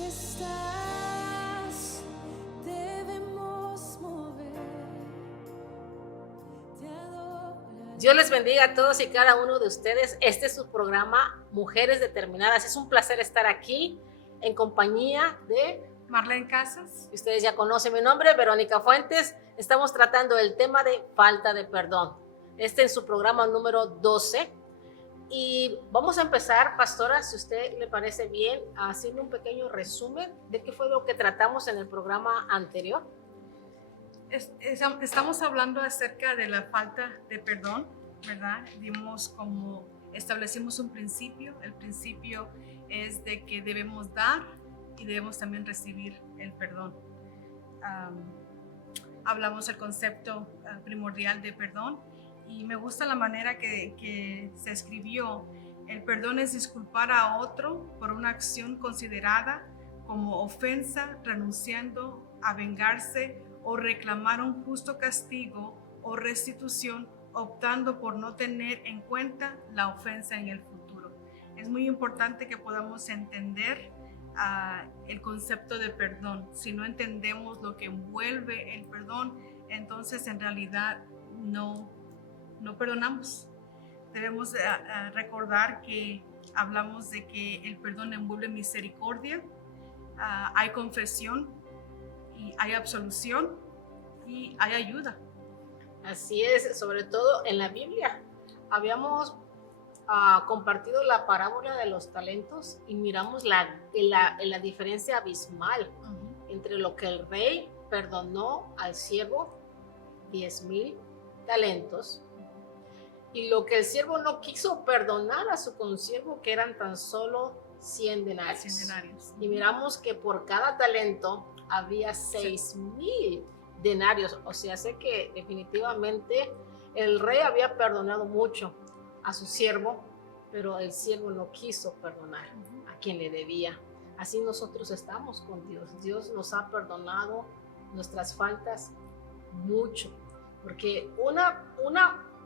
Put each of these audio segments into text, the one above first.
aquí estás, debemos mover, te adoraré. Dios les bendiga a todos y cada uno de ustedes. Este es su programa Mujeres Determinadas. Es un placer estar aquí en compañía de Marlene Casas. Ustedes ya conocen mi nombre, Verónica Fuentes. Estamos tratando el tema de falta de perdón. Este es su programa número 12. Y vamos a empezar, pastora, si usted le parece bien, haciendo un pequeño resumen de qué fue lo que tratamos en el programa anterior. Estamos hablando acerca de la falta de perdón, ¿verdad? Establecimos un principio. El principio es de que debemos dar y debemos también recibir el perdón. Hablamos del concepto primordial de perdón y me gusta la manera que se escribió. El perdón es disculpar a otro por una acción considerada como ofensa, renunciando a vengarse o reclamar un justo castigo o restitución, optando por no tener en cuenta la ofensa en el futuro. Es muy importante que podamos entender el concepto de perdón. Si no entendemos lo que envuelve el perdón, entonces en realidad no perdonamos. Debemos recordar que hablamos de que el perdón envuelve misericordia, hay confesión y hay absolución y hay ayuda. Así es, sobre todo en la Biblia. Habíamos compartido la parábola de los talentos y miramos la diferencia abismal entre lo que el rey perdonó al siervo, 10,000 talentos, y lo que el siervo no quiso perdonar a su consiervo, que eran tan solo 100 denarios. Y miramos que por cada talento había 6,000 denarios. O sea, sé que definitivamente el rey había perdonado mucho a su siervo, pero el siervo no quiso perdonar a quien le debía. Así nosotros estamos con Dios. Dios nos ha perdonado nuestras faltas mucho, porque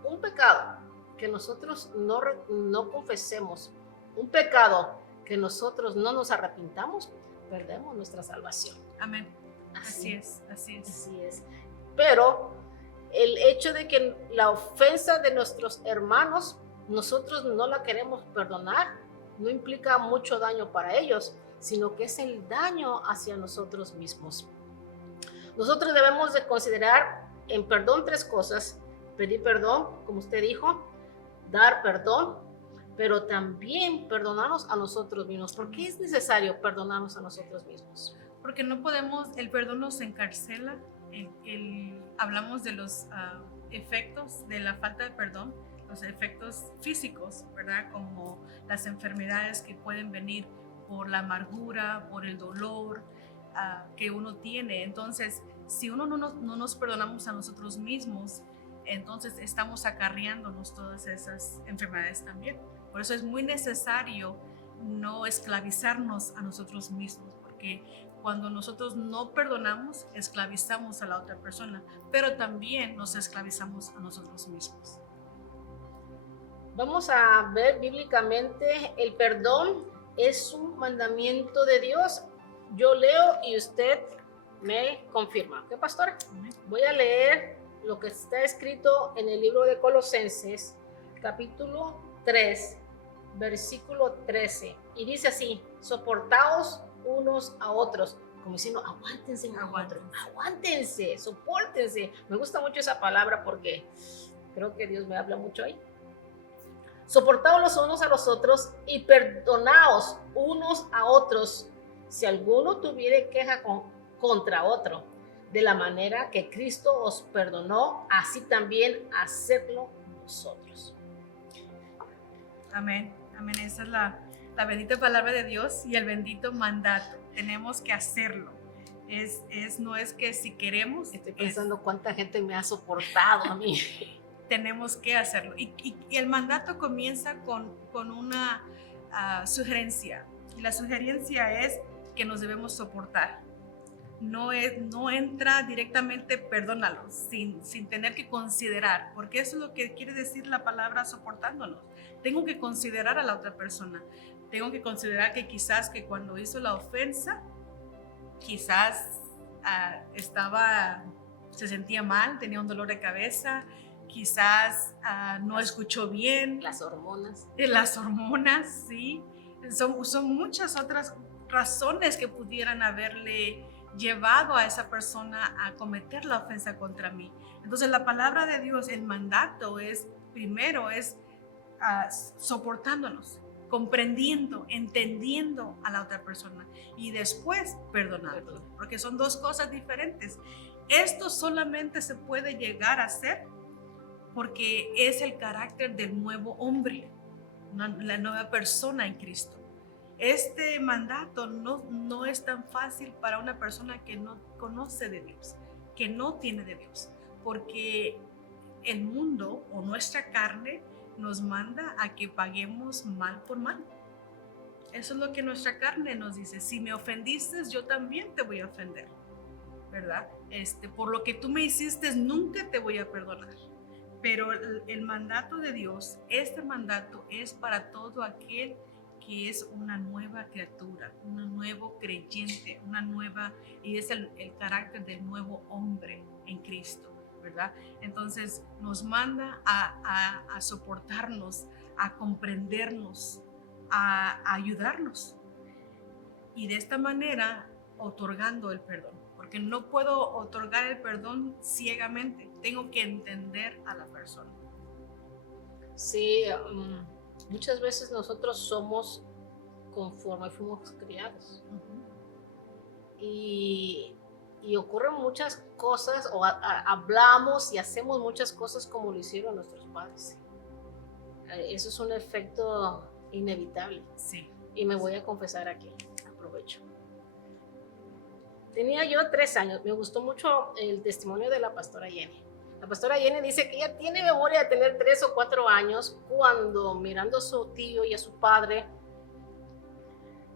un pecado que nosotros no confesemos, un pecado que nosotros no nos arrepintamos, perdemos nuestra salvación. Amén. Así es. Pero el hecho de que la ofensa de nuestros hermanos nosotros no la queremos perdonar, no implica mucho daño para ellos, sino que es el daño hacia nosotros mismos. Nosotros debemos de considerar en perdón 3 cosas: pedir perdón, como usted dijo, dar perdón, pero también perdonarnos a nosotros mismos. ¿Por qué es necesario perdonarnos a nosotros mismos? Porque no podemos, el perdón nos encarcela. Hablamos de los efectos de la falta de perdón, los efectos físicos, ¿verdad? Como las enfermedades que pueden venir por la amargura, por el dolor que uno tiene. Entonces, si uno no nos perdonamos a nosotros mismos, entonces estamos acarreándonos todas esas enfermedades también. Por eso es muy necesario no esclavizarnos a nosotros mismos, porque cuando nosotros no perdonamos, esclavizamos a la otra persona, pero también nos esclavizamos a nosotros mismos. Vamos a ver bíblicamente, el perdón es un mandamiento de Dios. Yo leo y usted me confirma. ¿Qué, pastora? Voy a leer lo que está escrito en el libro de Colosenses, capítulo 3, versículo 13. Y dice así: soportaos unos a otros, como diciendo, aguántense, sopórtense. Me gusta mucho esa palabra porque creo que Dios me habla mucho ahí. Soportaos los unos a los otros y perdonaos unos a otros si alguno tuviere queja contra otro. De la manera que Cristo os perdonó, así también hacedlo vosotros. Amén. Esa es la bendita palabra de Dios y el bendito mandato. Tenemos que hacerlo. No es que si queremos. Estoy pensando cuánta gente me ha soportado a mí. Tenemos que hacerlo. Y el mandato comienza con una sugerencia. Y la sugerencia es que nos debemos soportar. No entra directamente perdónalos sin tener que considerar, porque eso es lo que quiere decir la palabra soportándonos. Tengo que considerar a la otra persona, tengo que considerar que quizás que cuando hizo la ofensa, quizás se sentía mal, tenía un dolor de cabeza, quizás no escuchó bien. Las hormonas. Las hormonas, sí. Son muchas otras razones que pudieran haberle llevado a esa persona a cometer la ofensa contra mí. Entonces la palabra de Dios, el mandato es, primero es soportándonos, comprendiendo, entendiendo a la otra persona y después perdonando, porque son dos cosas diferentes. Esto solamente se puede llegar a hacer porque es el carácter del nuevo hombre, la nueva persona en Cristo. Este mandato no es tan fácil para una persona que no conoce de Dios, que no tiene de Dios, porque el mundo o nuestra carne nos manda a que paguemos mal por mal. Eso es lo que nuestra carne nos dice. Si me ofendiste, yo también te voy a ofender, ¿verdad? Por lo que tú me hiciste, nunca te voy a perdonar. Pero el mandato de Dios, este mandato es para todo aquel que es una nueva criatura, un nuevo creyente, y es el carácter del nuevo hombre en Cristo, ¿verdad? Entonces nos manda a soportarnos, a comprendernos, a ayudarnos. Y de esta manera, otorgando el perdón. Porque no puedo otorgar el perdón ciegamente. Tengo que entender a la persona. Sí, muchas veces nosotros somos conforme fuimos criados. Y ocurren muchas cosas, o hablamos y hacemos muchas cosas como lo hicieron nuestros padres. Eso es un efecto inevitable. Sí. Y me voy a confesar aquí, aprovecho. Tenía yo 3 años, me gustó mucho el testimonio de la pastora Jenny. La pastora Jenny dice que ella tiene memoria de tener 3 o 4 años cuando mirando a su tío y a su padre,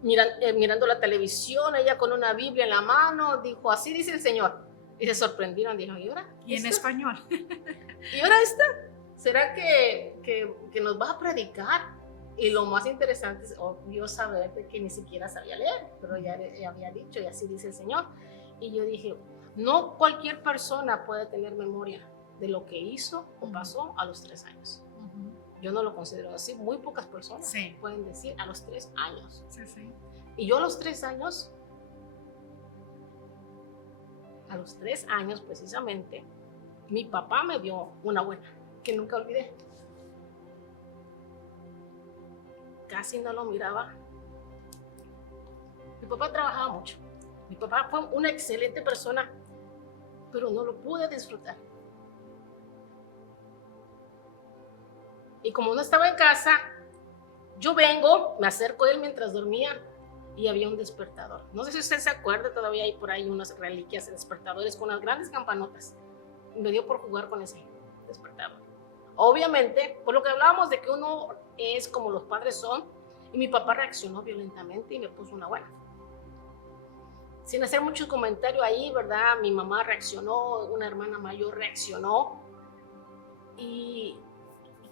mirando la televisión, ella con una Biblia en la mano, dijo, así dice el Señor. Y se sorprendieron, dijo, ¿y ahora? Y en español. ¿Y ahora esta? ¿Será que nos va a predicar? Y lo más interesante es obvio saber de que ni siquiera sabía leer, pero ya había dicho, y así dice el Señor. Y yo dije, no cualquier persona puede tener memoria de lo que hizo o pasó a los 3 años. Yo no lo considero así. Muy pocas personas pueden decir a los 3 años. Sí, sí. Y yo a los 3 años, precisamente, mi papá me dio una buena, que nunca olvidé. Casi no lo miraba. Mi papá trabajaba mucho. Mi papá fue una excelente persona, pero no lo pude disfrutar. Y como no estaba en casa, yo vengo, me acerco a él mientras dormía y había un despertador. No sé si usted se acuerda, todavía hay por ahí unas reliquias de despertadores con unas grandes campanotas. Y me dio por jugar con ese despertador. Obviamente, por lo que hablábamos de que uno es como los padres son, y mi papá reaccionó violentamente y me puso una buena. Sin hacer mucho comentario ahí, ¿verdad? Mi mamá reaccionó, una hermana mayor reaccionó y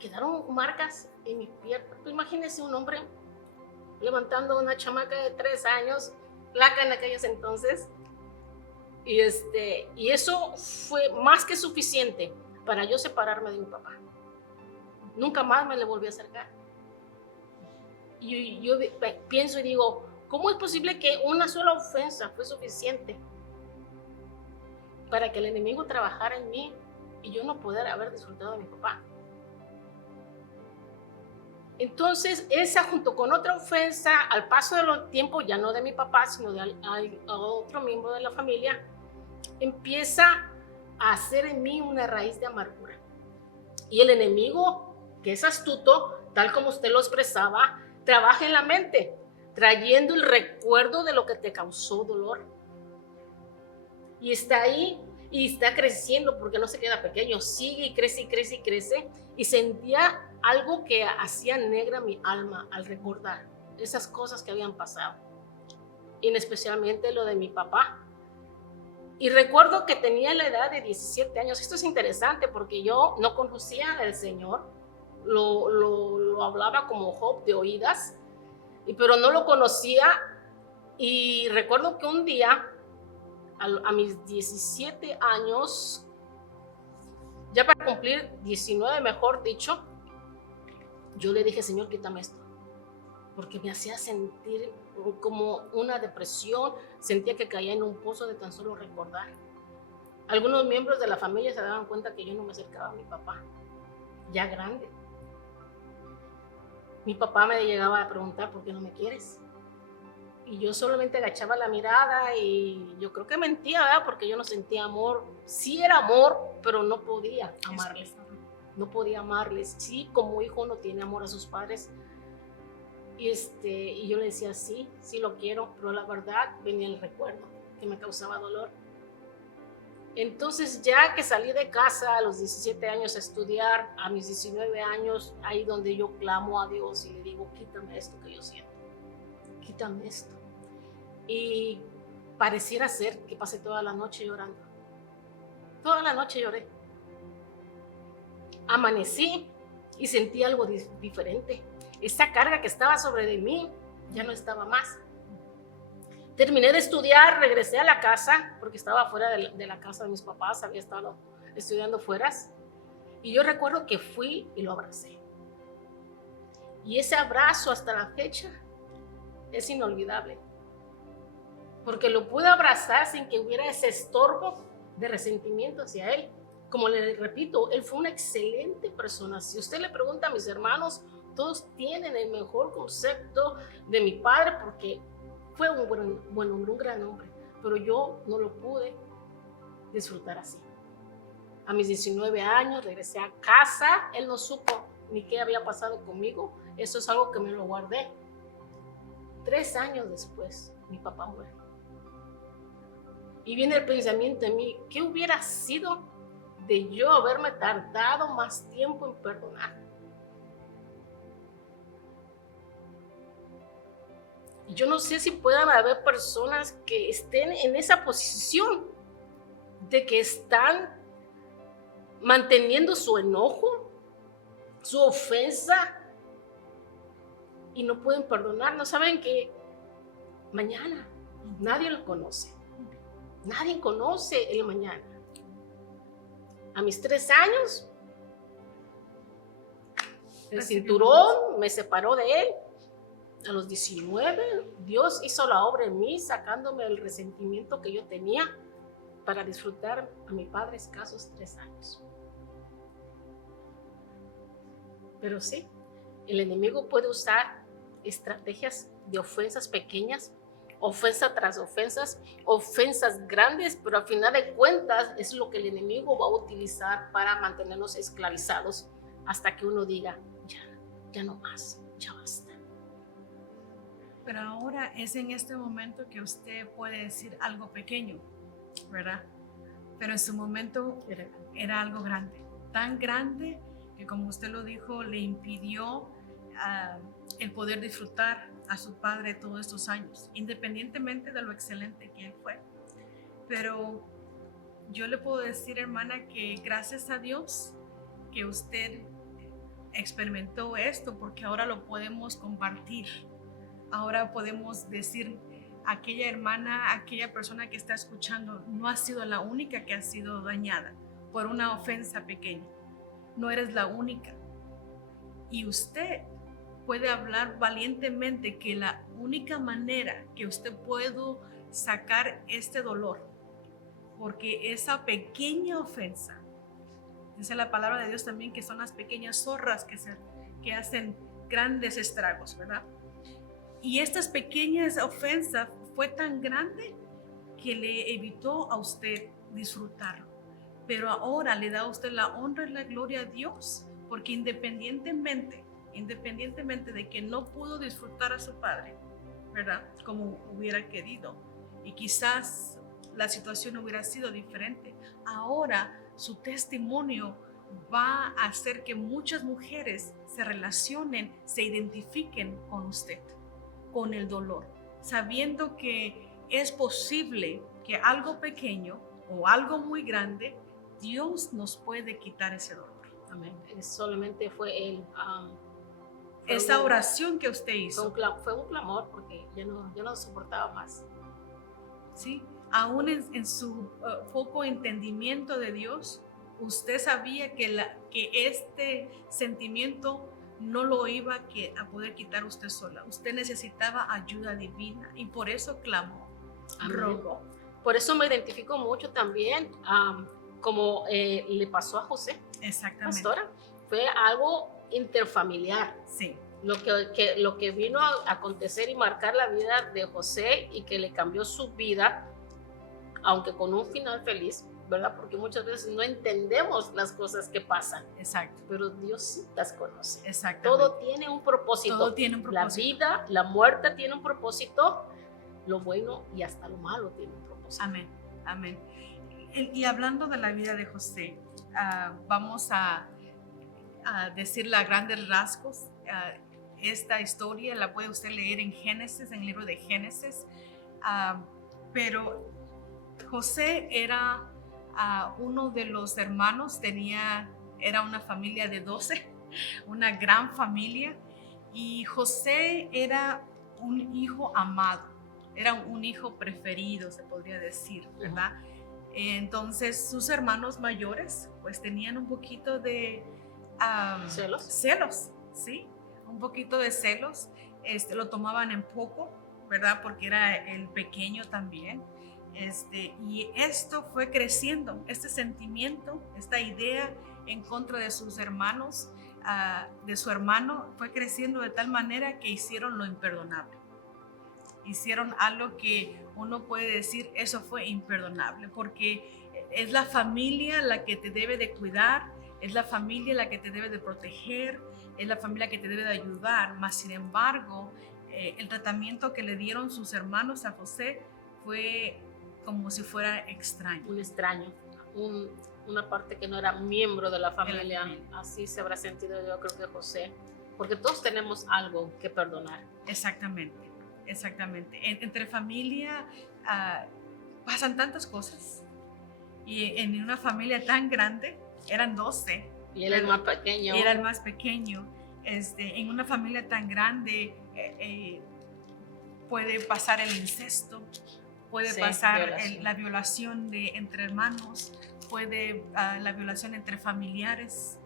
quedaron marcas en mi pierna. Imagínese un hombre levantando a una chamaca de 3 años, flaca en aquellos entonces, y eso fue más que suficiente para yo separarme de mi papá. Nunca más me le volví a acercar. Y yo pienso y digo, ¿cómo es posible que una sola ofensa fue suficiente para que el enemigo trabajara en mí y yo no pudiera haber disfrutado de mi papá? Entonces, esa junto con otra ofensa, al paso del tiempo, ya no de mi papá, sino de a otro miembro de la familia, empieza a hacer en mí una raíz de amargura. Y el enemigo, que es astuto, tal como usted lo expresaba, trabaja en la mente, trayendo el recuerdo de lo que te causó dolor. Y está ahí y está creciendo porque no se queda pequeño, sigue y crece y crece y crece. Y sentía algo que hacía negra mi alma al recordar esas cosas que habían pasado, y especialmente lo de mi papá. Y recuerdo que tenía la edad de 17 años. Esto es interesante porque yo no conocía al Señor, lo hablaba como Job de oídas, pero no lo conocía. Y recuerdo que un día, a mis 17 años, ya para cumplir 19, mejor dicho, yo le dije, Señor, quítame esto, porque me hacía sentir como una depresión, sentía que caía en un pozo de tan solo recordar. Algunos miembros de la familia se daban cuenta que yo no me acercaba a mi papá, ya grande. Mi papá me llegaba a preguntar, ¿por qué no me quieres? Y yo solamente agachaba la mirada y yo creo que mentía, ¿verdad? Porque yo no sentía amor. Sí era amor, pero no podía amarles. No podía amarles. Sí, como hijo uno tiene amor a sus padres. Y yo le decía, sí, sí lo quiero, pero la verdad venía el recuerdo que me causaba dolor. Entonces ya que salí de casa a los 17 años a estudiar, a mis 19 años, ahí donde yo clamo a Dios y le digo, quítame esto que yo siento, quítame esto. Y pareciera ser que pasé toda la noche llorando. Toda la noche lloré. Amanecí y sentí algo diferente. Esa carga que estaba sobre de mí ya no estaba más. Terminé de estudiar, regresé a la casa, porque estaba fuera de la casa de mis papás, había estado estudiando fuera. Y yo recuerdo que fui y lo abracé. Y ese abrazo hasta la fecha es inolvidable. Porque lo pude abrazar sin que hubiera ese estorbo de resentimiento hacia él. Como le repito, él fue una excelente persona. Si usted le pregunta a mis hermanos, todos tienen el mejor concepto de mi padre porque fue un buen hombre, un gran hombre. Pero yo no lo pude disfrutar así. A mis 19 años regresé a casa. Él no supo ni qué había pasado conmigo. Eso es algo que me lo guardé. 3 años después, mi papá muere. Y viene el pensamiento en mí, ¿qué hubiera sido de yo haberme tardado más tiempo en perdonar? Y yo no sé si puedan haber personas que estén en esa posición de que están manteniendo su enojo, su ofensa y no pueden perdonar. No saben que mañana nadie lo conoce. Nadie conoce el mañana. A mis 3 años, el cinturón me separó de él. A los 19, Dios hizo la obra en mí, sacándome el resentimiento que yo tenía para disfrutar a mi padre escasos 3 años. Pero sí, el enemigo puede usar estrategias de ofensas pequeñas, ofensa tras ofensas, ofensas grandes, pero al final de cuentas es lo que el enemigo va a utilizar para mantenernos esclavizados hasta que uno diga, ya no más, ya basta. Pero ahora es en este momento que usted puede decir algo pequeño, ¿verdad? Pero en su momento era algo grande, tan grande que como usted lo dijo, le impidió el poder disfrutar a su padre todos estos años, independientemente de lo excelente que él fue. Pero yo le puedo decir, hermana, que gracias a Dios que usted experimentó esto, porque ahora lo podemos compartir. Ahora podemos decir, aquella hermana, aquella persona que está escuchando, no ha sido la única que ha sido dañada por una ofensa pequeña. No eres la única. Y usted puede hablar valientemente que la única manera que usted puede sacar este dolor, porque esa pequeña ofensa, dice la palabra de Dios también que son las pequeñas zorras que hacen grandes estragos, ¿verdad? Y estas pequeñas ofensas fue tan grande que le evitó a usted disfrutarlo. Pero ahora le da a usted la honra y la gloria a Dios, porque independientemente de que no pudo disfrutar a su padre, ¿verdad? Como hubiera querido, y quizás la situación hubiera sido diferente, ahora su testimonio va a hacer que muchas mujeres se relacionen, se identifiquen con usted, con el dolor, sabiendo que es posible que algo pequeño o algo muy grande, Dios nos puede quitar ese dolor. Amén. Solamente fue él. esa oración que usted Fue hizo. fue un clamor porque ya no soportaba más. ¿Sí? Aún en su poco entendimiento de Dios, usted sabía que este sentimiento no lo iba a poder quitar usted sola. Usted necesitaba ayuda divina y por eso clamó, Amén. rogó. Por eso me identifico mucho también, como le pasó a José, Exactamente. pastora. Fue algo interfamiliar. Sí, Lo que vino a acontecer y marcar la vida de José y que le cambió su vida, aunque con un final feliz, ¿verdad? Porque muchas veces no entendemos las cosas que pasan, exacto. pero Dios sí las conoce. Exactamente. Todo tiene un propósito. Todo tiene un propósito. La vida, la muerte tiene un propósito, lo bueno y hasta lo malo tiene un propósito. Amén, amén. Y hablando de la vida de José, vamos a decir a grandes rasgos. Esta historia la puede usted leer en Génesis, en el libro de Génesis, pero José era uno de los hermanos, era una familia de 12, una gran familia, y José era un hijo amado, era un hijo preferido, se podría decir, ¿verdad? Entonces sus hermanos mayores pues tenían un poquito de celos, ¿sí? Un poquito de celos, lo tomaban en poco, ¿verdad? Porque era el pequeño también. Y esto fue creciendo, este sentimiento, esta idea en contra de sus hermanos, de su hermano, fue creciendo de tal manera que hicieron lo imperdonable. Hicieron algo que uno puede decir, eso fue imperdonable, porque es la familia la que te debe de cuidar, es la familia la que te debe de proteger, es la familia que te debe de ayudar, mas sin embargo, el tratamiento que le dieron sus hermanos a José fue como si fuera extraño. Un extraño, una parte que no era miembro de la familia. Así se habrá sentido, yo creo que José, porque todos tenemos algo que perdonar. Exactamente. Entre familia pasan tantas cosas, y en una familia tan grande, eran 12. Y él es el más pequeño. Era el más pequeño. En una familia tan grande puede pasar el incesto, puede pasar la violación entre hermanos, puede la violación entre familiares,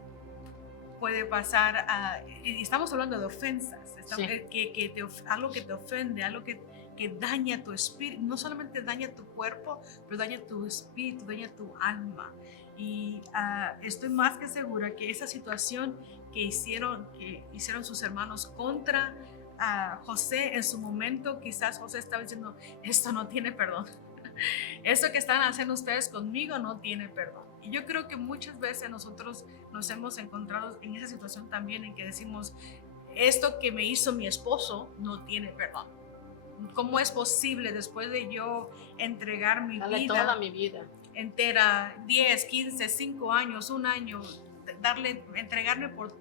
puede pasar, y estamos hablando de ofensas, algo que te ofende, algo que daña tu espíritu, no solamente daña tu cuerpo, pero daña tu espíritu, daña tu alma. Y estoy más que segura que esa situación que hicieron sus hermanos contra José, en su momento quizás José estaba diciendo, esto no tiene perdón. Esto que están haciendo ustedes conmigo no tiene perdón. Y yo creo que muchas veces nosotros nos hemos encontrado en esa situación también, en que decimos, esto que me hizo mi esposo no tiene perdón. ¿Cómo es posible después de yo entregar toda mi vida entera, 10, 15, 5 años, un año, entregarme por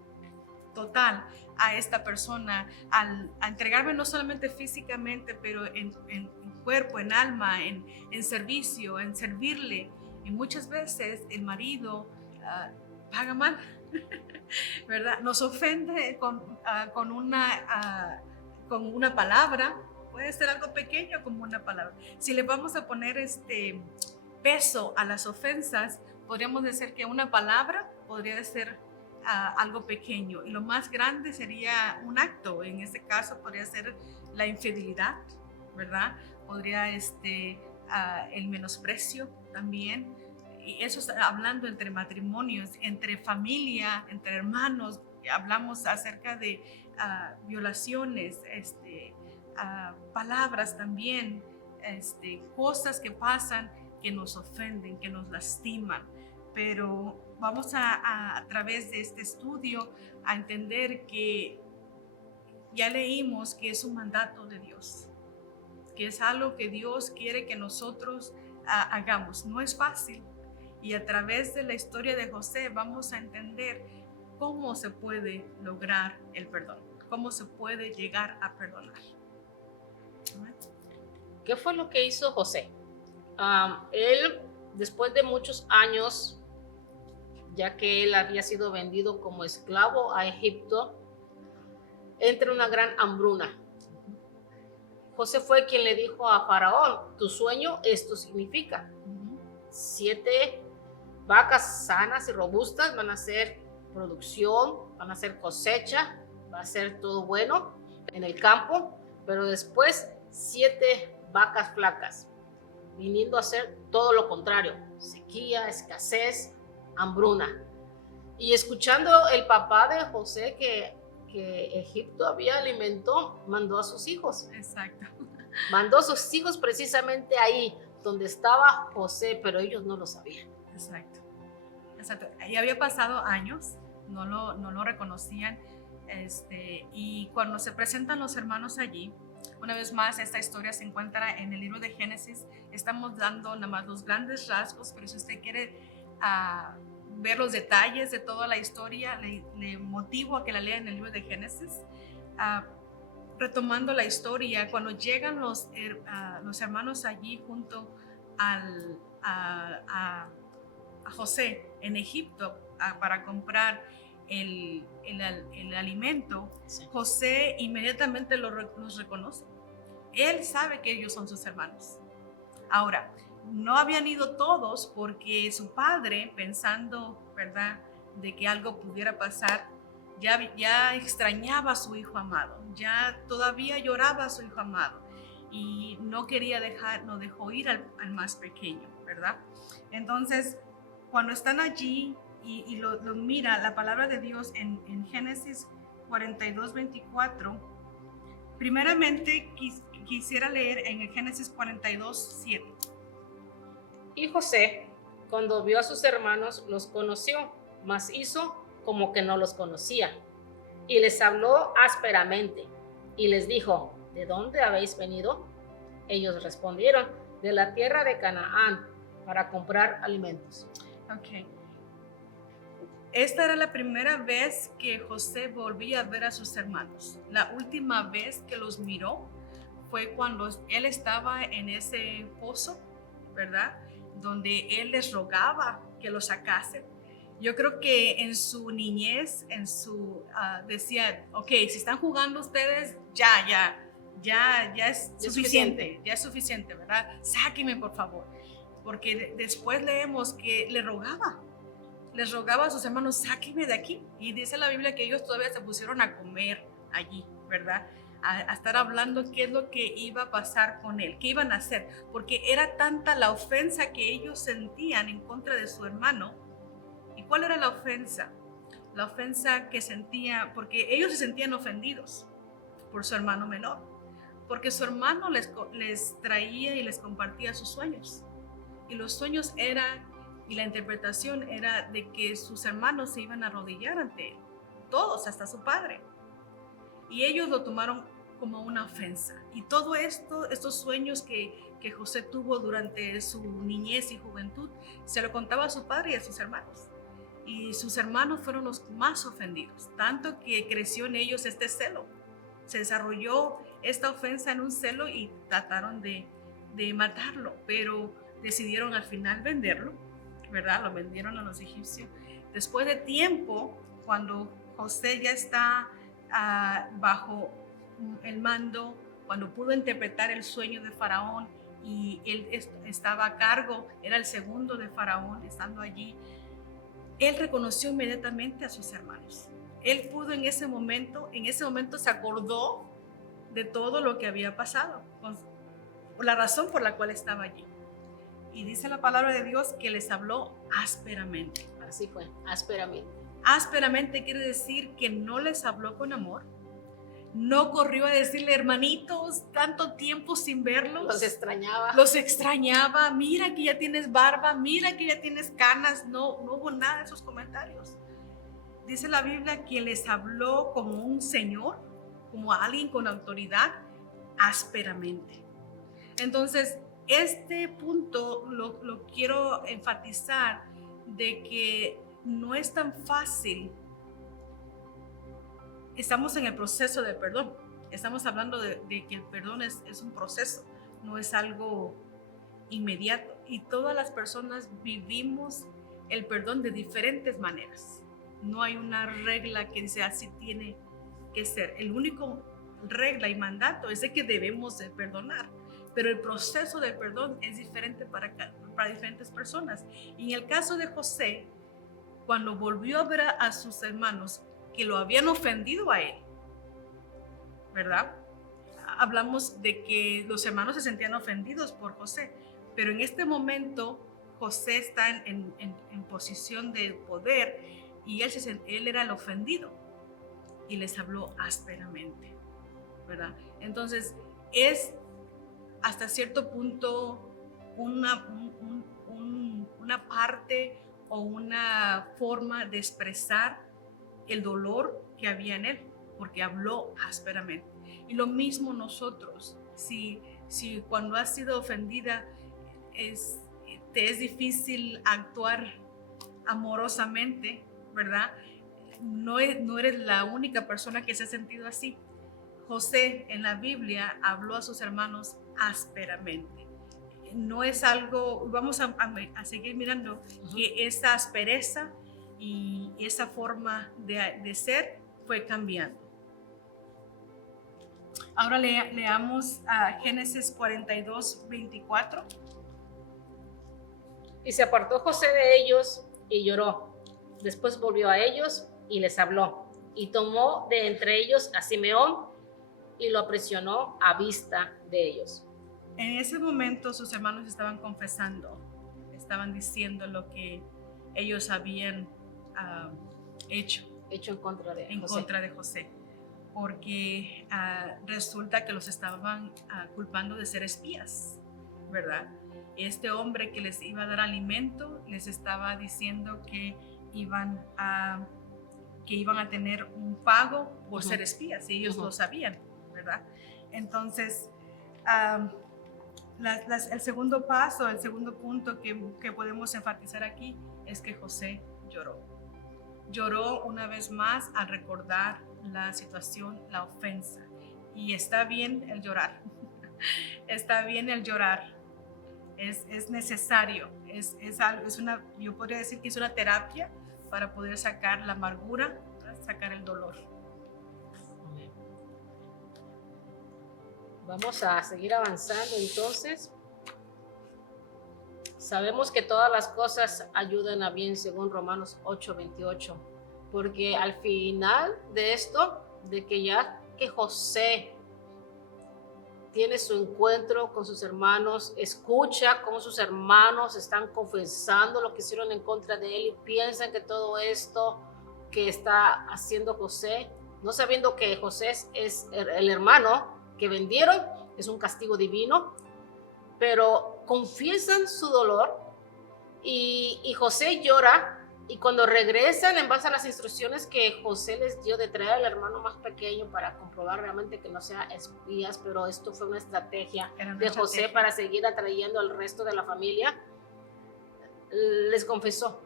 total a esta persona, a entregarme no solamente físicamente, pero en cuerpo, en alma, en servicio, en servirle? Y muchas veces el marido paga mal, ¿verdad? Nos ofende con una palabra. Puede ser algo pequeño como una palabra. Si le vamos a poner peso a las ofensas, podríamos decir que una palabra podría ser algo pequeño, y lo más grande sería un acto. En este caso podría ser la infidelidad, ¿verdad? Podría el menosprecio también. Y eso está hablando entre matrimonios, entre familia, entre hermanos. Hablamos acerca de violaciones, palabras también, cosas que pasan que nos ofenden, que nos lastiman. Pero vamos a través de este estudio a entender que ya leímos que es un mandato de Dios, que es algo que Dios quiere que nosotros hagamos. No es fácil, y a través de la historia de José vamos a entender cómo se puede lograr el perdón, cómo se puede llegar a perdonar. ¿Qué fue lo que hizo José? Él, después de muchos años, ya que él había sido vendido como esclavo a Egipto, entra una gran hambruna. José fue quien le dijo a Faraón, tu sueño esto significa. 7 vacas sanas y robustas van a ser producción, van a ser cosecha, va a ser todo bueno en el campo, pero después 7 vacas flacas, viniendo a ser todo lo contrario, sequía, escasez, hambruna. Y escuchando el papá de José que Egipto había alimentado, mandó a sus hijos. Exacto. Mandó a sus hijos precisamente ahí donde estaba José, pero ellos no lo sabían. Exacto. Exacto. Y había pasado años, no lo reconocían. Y cuando se presentan los hermanos allí, una vez más esta historia se encuentra en el libro de Génesis. Estamos dando nada más los grandes rasgos, pero si usted quiere ver los detalles de toda la historia, le motivo a que la lea en el libro de Génesis. Retomando la historia, cuando llegan los hermanos allí junto a José en Egipto para comprar el alimento, Sí. José inmediatamente los reconoce. Él sabe que ellos son sus hermanos. Ahora, no habían ido todos porque su padre, pensando, ¿verdad?, de que algo pudiera pasar, ya extrañaba a su hijo amado, ya todavía lloraba a su hijo amado y no dejó ir al más pequeño, ¿verdad? Entonces, cuando están allí y lo mira la palabra de Dios en Génesis 42, 24, primeramente quisiera leer en el Génesis 42, 7. Y José, cuando vio a sus hermanos, los conoció, mas hizo como que no los conocía. Y les habló ásperamente y les dijo, ¿de dónde habéis venido? Ellos respondieron, de la tierra de Canaán, para comprar alimentos. Ok. Esta era la primera vez que José volvía a ver a sus hermanos. La última vez que los miró fue cuando él estaba en ese pozo, ¿verdad?, donde él les rogaba que lo sacasen. Yo creo que en su niñez, decía, ok, si están jugando ustedes, ya es suficiente, ya es suficiente, ¿verdad? Sáquenme, por favor. Porque después leemos que les rogaba a sus hermanos, sáquenme de aquí. Y dice la Biblia que ellos todavía se pusieron a comer allí, ¿verdad? A estar hablando qué es lo que iba a pasar con él, qué iban a hacer, porque era tanta la ofensa que ellos sentían en contra de su hermano. ¿Y cuál era la ofensa? La ofensa que sentía, porque ellos se sentían ofendidos por su hermano menor, porque su hermano les traía y les compartía sus sueños. Y los sueños y la interpretación era de que sus hermanos se iban a arrodillar ante él, todos, hasta su padre. Y ellos lo tomaron como una ofensa. Y todo estos sueños que José tuvo durante su niñez y juventud, se lo contaba a su padre y a sus hermanos. Y sus hermanos fueron los más ofendidos, tanto que creció en ellos este celo. Se desarrolló esta ofensa en un celo y trataron de matarlo, pero decidieron al final venderlo, ¿verdad? Lo vendieron a los egipcios. Después de tiempo, cuando José ya está bajo el mando, cuando pudo interpretar el sueño de Faraón y él estaba a cargo, era el segundo de Faraón estando allí, él reconoció inmediatamente a sus hermanos. Él pudo en ese momento se acordó de todo lo que había pasado, por la razón por la cual estaba allí. Y dice la palabra de Dios que les habló ásperamente. Así fue, ásperamente. Ásperamente quiere decir que no les habló con amor. No corrió a decirle, hermanitos, tanto tiempo sin verlos. Los extrañaba. Mira que ya tienes barba, mira que ya tienes canas. No hubo nada de esos comentarios. Dice la Biblia que les habló como un señor, como alguien con autoridad, ásperamente. Entonces, este punto lo quiero enfatizar, de que no es tan fácil. Estamos en el proceso de perdón. Estamos hablando de que el perdón es un proceso, no es algo inmediato. Y todas las personas vivimos el perdón de diferentes maneras. No hay una regla que dice así tiene que ser. El único regla y mandato es de que debemos de perdonar, pero el proceso del perdón es diferente para diferentes personas. Y en el caso de José, cuando volvió a ver a sus hermanos que lo habían ofendido a él, ¿verdad? Hablamos de que los hermanos se sentían ofendidos por José, pero en este momento José está en posición de poder y él era el ofendido y les habló ásperamente, ¿verdad? Entonces es hasta cierto punto una parte o una forma de expresar el dolor que había en él, porque habló ásperamente. Y lo mismo nosotros, si cuando has sido ofendida te es difícil actuar amorosamente, ¿verdad? No eres la única persona que se ha sentido así. José en la Biblia habló a sus hermanos ásperamente. No es algo, vamos a seguir mirando que esa aspereza y esa forma de ser fue cambiando. Ahora leamos a Génesis 42, 24. Y se apartó José de ellos y lloró. Después volvió a ellos y les habló. Y tomó de entre ellos a Simeón y lo aprisionó a vista de ellos. En ese momento sus hermanos estaban confesando, estaban diciendo lo que ellos habían hecho en contra de José. Porque resulta que los estaban culpando de ser espías, ¿verdad? Este hombre que les iba a dar alimento les estaba diciendo que iban a tener un pago por ser espías, y ellos lo sabían, ¿verdad? Entonces, el segundo paso, el segundo punto que podemos enfatizar aquí es que José lloró. Lloró una vez más al recordar la situación, la ofensa. Y está bien el llorar. Está bien el llorar. Es necesario. Yo podría decir que es una terapia para poder sacar la amargura, para sacar el dolor. Vamos a seguir avanzando entonces. Sabemos que todas las cosas ayudan a bien según Romanos 8:28, porque al final de esto, de que ya que José tiene su encuentro con sus hermanos, escucha cómo sus hermanos están confesando lo que hicieron en contra de él y piensan que todo esto que está haciendo José, no sabiendo que José es el hermano que vendieron, es un castigo divino, pero confiesan su dolor y José llora, y cuando regresan en base a las instrucciones que José les dio de traer al hermano más pequeño para comprobar realmente que no sean espías, pero esto fue una estrategia de José para seguir atrayendo al resto de la familia, les confesó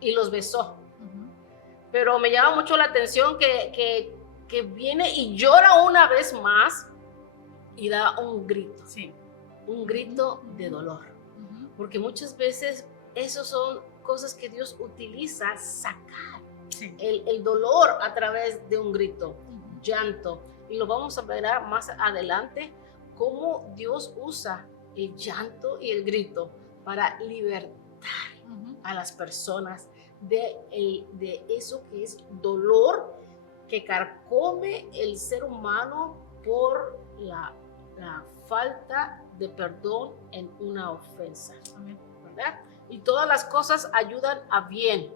y los besó. Pero me llama mucho la atención que viene y llora una vez más y da un grito. Sí. Un grito de dolor. Porque muchas veces esos son cosas que Dios utiliza, sacar el dolor a través de un grito, llanto. Y lo vamos a ver más adelante, cómo Dios usa el llanto y el grito para libertar a las personas de eso que es dolor que carcome el ser humano por la falta de perdón en una ofensa, ¿verdad? Y todas las cosas ayudan a bien.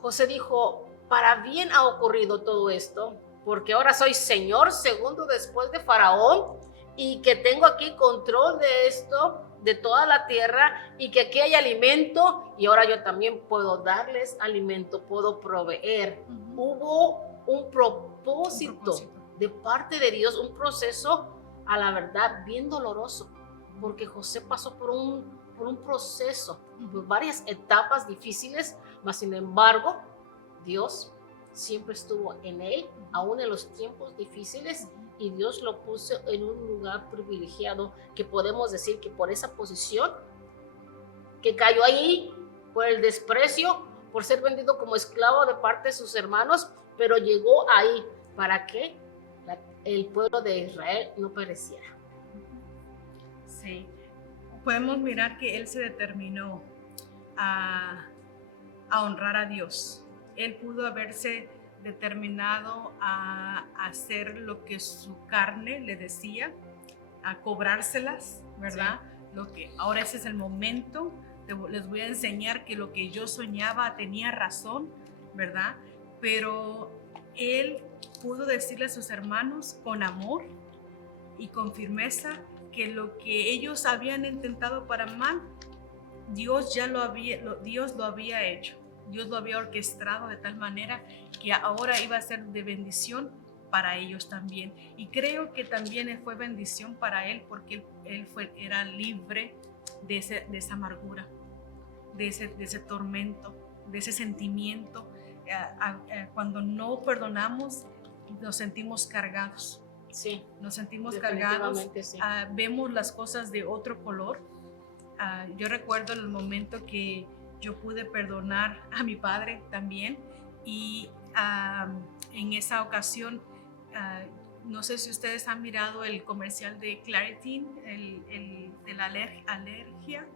José dijo, para bien ha ocurrido todo esto, porque ahora soy Señor segundo después de Faraón, y que tengo aquí control de esto, de toda la tierra, y que aquí hay alimento, y ahora yo también puedo darles alimento, puedo proveer. Hubo un propósito de parte de Dios, un proceso a la verdad bien doloroso, porque José pasó por un proceso, por varias etapas difíciles, mas sin embargo, Dios siempre estuvo en él, aún en los tiempos difíciles, y Dios lo puso en un lugar privilegiado, que podemos decir que por esa posición, que cayó ahí, por el desprecio, por ser vendido como esclavo de parte de sus hermanos, pero llegó ahí para que el pueblo de Israel no pereciera. Sí, podemos mirar que él se determinó a honrar a Dios. Él pudo haberse determinado a hacer lo que su carne le decía, a cobrárselas, ¿verdad? Lo que ahora ese es el momento, les voy a enseñar que lo que yo soñaba tenía razón, ¿verdad? Pero él pudo decirle a sus hermanos con amor y con firmeza que lo que ellos habían intentado para mal, Dios lo había hecho. Dios lo había orquestado de tal manera que ahora iba a ser de bendición para ellos también. Y creo que también fue bendición para él porque él era libre de esa amargura, de ese tormento, de ese sentimiento. Cuando no perdonamos, nos sentimos cargados. Sí, nos sentimos cargados, sí. Vemos las cosas de otro color. Yo recuerdo el momento que yo pude perdonar a mi padre también y en esa ocasión, no sé si ustedes han mirado el comercial de Claritin, de la alergia,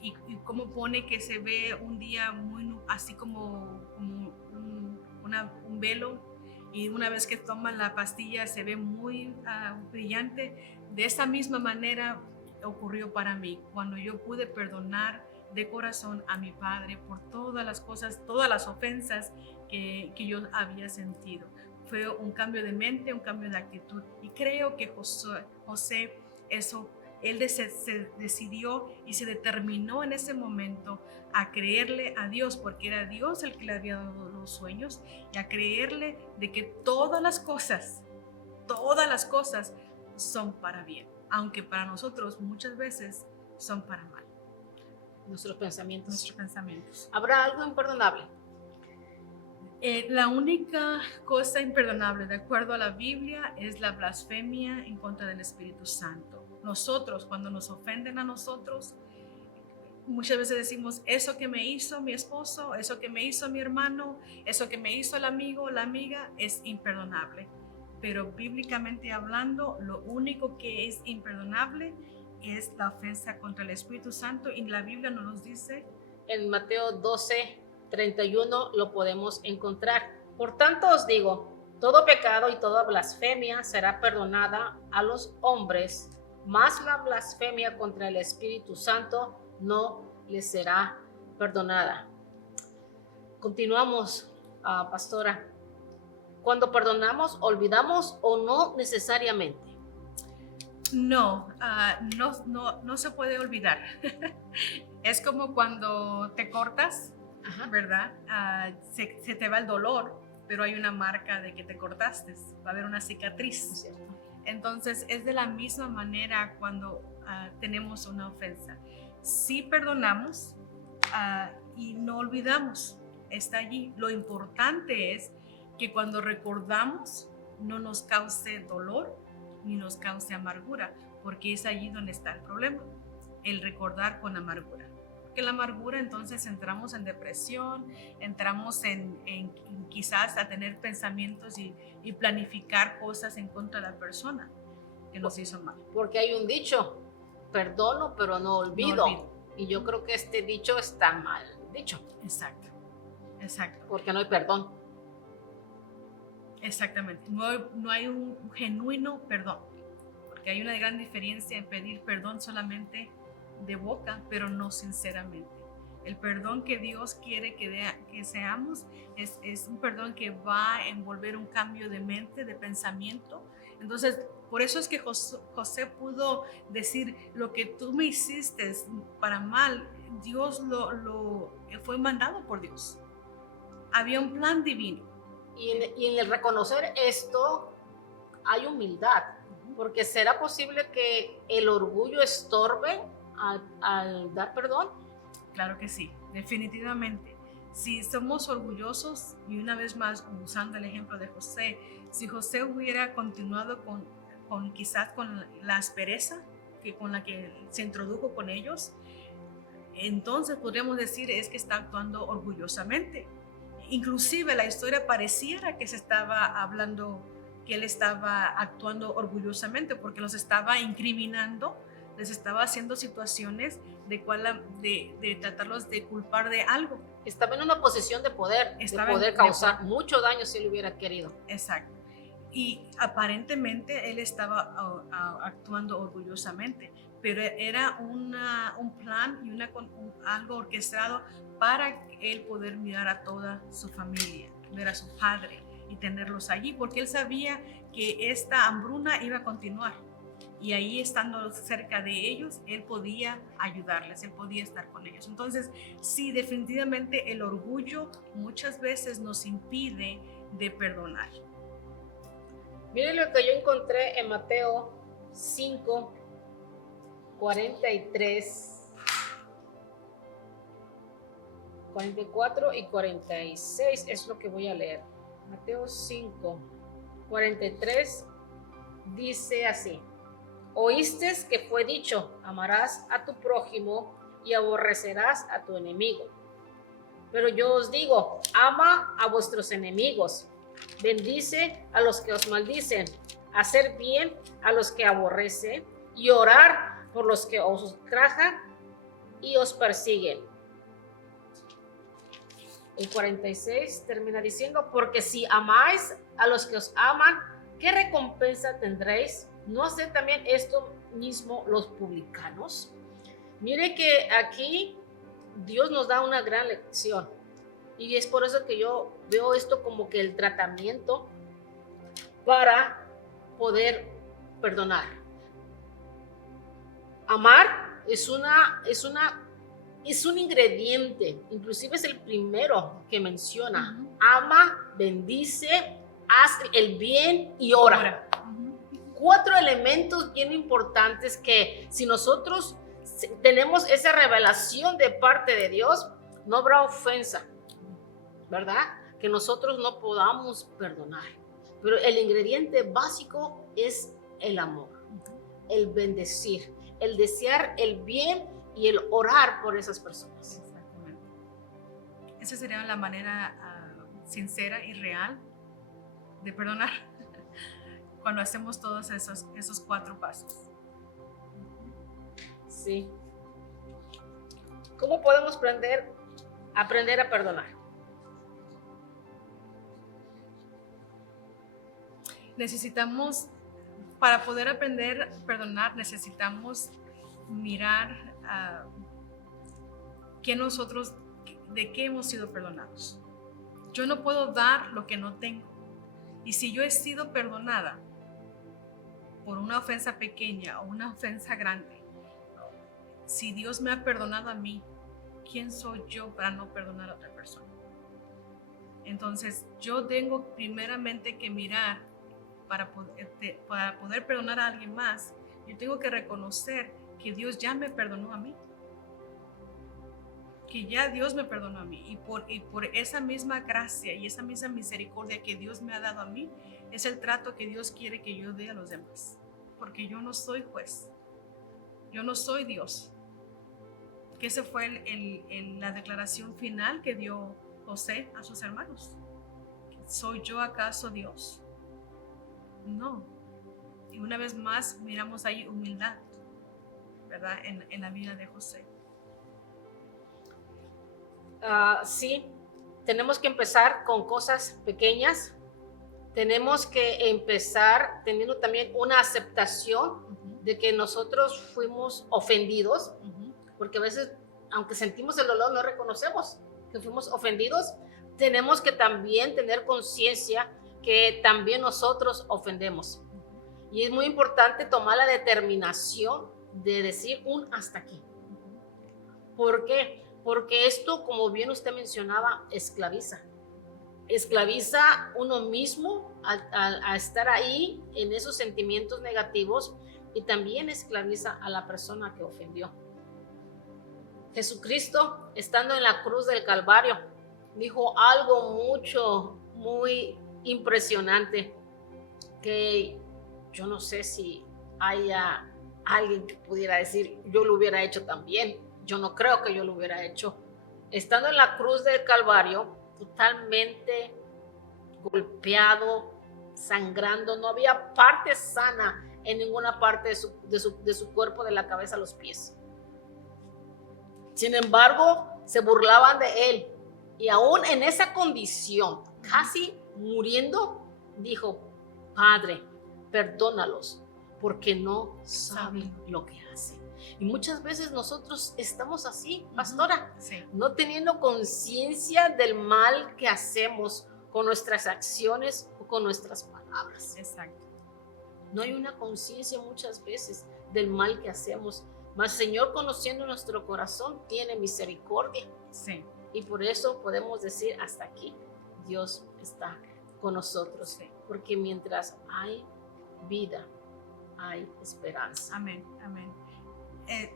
y cómo pone que se ve un día muy así como un velo, y una vez que toman la pastilla se ve muy brillante. De esa misma manera ocurrió para mí cuando yo pude perdonar de corazón a mi padre por todas las cosas, todas las ofensas que yo había sentido. Fue un cambio de mente, un cambio de actitud, y creo que José él se decidió y se determinó en ese momento a creerle a Dios, porque era Dios el que le había dado los sueños, y a creerle de que todas las cosas son para bien, aunque para nosotros muchas veces son para mal. Nuestros pensamientos. ¿Habrá algo imperdonable? La única cosa imperdonable, de acuerdo a la Biblia, es la blasfemia en contra del Espíritu Santo. Nosotros, cuando nos ofenden a nosotros, muchas veces decimos, eso que me hizo mi esposo, eso que me hizo mi hermano, eso que me hizo el amigo o la amiga, es imperdonable. Pero bíblicamente hablando, lo único que es imperdonable es la ofensa contra el Espíritu Santo, y la Biblia nos dice en Mateo 12:31 lo podemos encontrar. Por tanto os digo, todo pecado y toda blasfemia será perdonada a los hombres, mas la blasfemia contra el Espíritu Santo no les será perdonada. Continuamos, pastora. Cuando perdonamos, ¿olvidamos o no necesariamente? No se puede olvidar. Es como cuando te cortas, ¿verdad? Se te va el dolor, pero hay una marca de que te cortaste, va a haber una cicatriz. Entonces es de la misma manera cuando tenemos una ofensa. Sí perdonamos y no olvidamos, está allí. Lo importante es que cuando recordamos no nos cause dolor ni nos cause amargura, porque es allí donde está el problema, el recordar con amargura. Porque la amargura, entonces entramos en depresión, entramos en quizás a tener pensamientos y planificar cosas en contra de la persona que nos hizo mal. Porque hay un dicho, perdono pero no olvido. Y yo creo que este dicho está mal dicho. Exacto. Porque no hay perdón. Exactamente, no hay un genuino perdón, porque hay una gran diferencia en pedir perdón solamente de boca, pero no sinceramente. El perdón que Dios quiere que seamos es un perdón que va a envolver un cambio de mente, de pensamiento. Entonces, por eso es que José pudo decir, lo que tú me hiciste para mal, Dios lo fue mandado por Dios. Había un plan divino. Y en el reconocer esto hay humildad, porque ¿será posible que el orgullo estorbe al dar perdón? Claro que sí, definitivamente. Si somos orgullosos, y una vez más usando el ejemplo de José, si José hubiera continuado quizás con la aspereza con la que se introdujo con ellos, entonces podríamos decir es que está actuando orgullosamente. inclusive la historia pareciera que se estaba hablando, que él estaba actuando orgullosamente porque los estaba incriminando, les estaba haciendo situaciones de tratarlos de culpar de algo. Estaba en una posición de poder, Estaba causar mucho daño si él hubiera querido. Exacto. Y aparentemente él estaba actuando orgullosamente, pero era un plan y algo orquestado para él poder mirar a toda su familia, ver a su padre y tenerlos allí, porque él sabía que esta hambruna iba a continuar. Y ahí, estando cerca de ellos, él podía ayudarles, él podía estar con ellos. Entonces, sí, definitivamente el orgullo muchas veces nos impide de perdonar. Miren lo que yo encontré en Mateo 5, 43, 44 y 46. Es lo que voy a leer. Mateo 5, 43 dice así: Oíste que fue dicho, amarás a tu prójimo y aborrecerás a tu enemigo. Pero yo os digo, ama a vuestros enemigos, bendice a los que os maldicen, hacer bien a los que aborrecen y orar por los que os ultrajan y os persiguen. El 46 termina diciendo, porque si amáis a los que os aman, ¿qué recompensa tendréis? ¿No hacen también esto mismo los publicanos? Mire que aquí Dios nos da una gran lección. Y es por eso que yo veo esto como que el tratamiento para poder perdonar. Amar es un ingrediente, inclusive es el primero que menciona. Ama, bendice, haz el bien y ora. 4 elementos bien importantes que si nosotros tenemos esa revelación de parte de Dios, no habrá ofensa, ¿verdad? Que nosotros no podamos perdonar. Pero el ingrediente básico es el amor, el bendecir, el desear el bien y el orar por esas personas. Exactamente. Esa sería la manera sincera y real de perdonar cuando hacemos todos esos 4 pasos. Sí. ¿Cómo podemos aprender a perdonar? Necesitamos, para poder aprender a perdonar, necesitamos mirar de qué hemos sido perdonados. Yo no puedo dar lo que no tengo. Y si yo he sido perdonada por una ofensa pequeña o una ofensa grande, si Dios me ha perdonado a mí, ¿quién soy yo para no perdonar a otra persona? Entonces, yo tengo primeramente que mirar para poder perdonar a alguien más. Yo tengo que reconocer que Dios ya me perdonó a mí. Que ya Dios me perdonó a mí. Y por esa misma gracia y esa misma misericordia que Dios me ha dado a mí, es el trato que Dios quiere que yo dé a los demás. Porque yo no soy juez. Yo no soy Dios. Que esa fue la declaración final que dio José a sus hermanos. ¿Soy yo acaso Dios? No. Y una vez más miramos ahí humildad, ¿verdad? En la vida de José. Sí, tenemos que empezar con cosas pequeñas. Tenemos que empezar teniendo también una aceptación de que nosotros fuimos ofendidos, porque a veces, aunque sentimos el dolor, no reconocemos que fuimos ofendidos. Tenemos que también tener conciencia que también nosotros ofendemos. Y es muy importante tomar la determinación de decir un hasta aquí. ¿Por qué? Porque esto, como bien usted mencionaba, esclaviza. Esclaviza uno mismo a estar ahí en esos sentimientos negativos, y también esclaviza a la persona que ofendió. Jesucristo, estando en la cruz del Calvario, dijo algo muy impresionante, que yo no sé si haya alguien que pudiera decir, yo lo hubiera hecho también. Yo no creo que yo lo hubiera hecho. Estando en la cruz del Calvario, totalmente golpeado, sangrando. No había parte sana en ninguna parte de su cuerpo, de la cabeza a los pies. Sin embargo, se burlaban de él. Y aún en esa condición, casi muriendo, dijo: Padre, perdónalos, porque no saben lo que hacen. Y muchas veces nosotros estamos así, pastora, Sí. no teniendo conciencia del mal que hacemos con nuestras acciones o con nuestras palabras. Exacto. No hay una conciencia muchas veces del mal que hacemos. Mas el Señor, conociendo nuestro corazón, tiene misericordia. Sí. Y por eso podemos decir: hasta aquí Dios está con nosotros. Sí. Porque mientras hay vida, hay esperanza. Amén, amén.